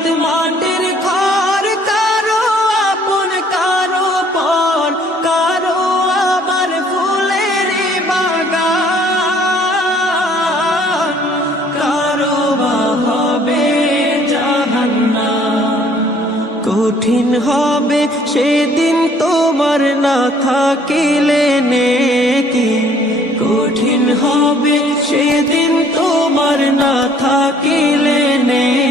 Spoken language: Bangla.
হায়াত মাটির ঘর, কারো আপন কারো পর, কারো আবার ফুলের বাগান, কারো বা হবে জাহান্নাম। কঠিন হবে সেদিন তোমার না থাকিলে নেকি, কঠিন হবে সেদিন তোমার না থাকিলে নেকি।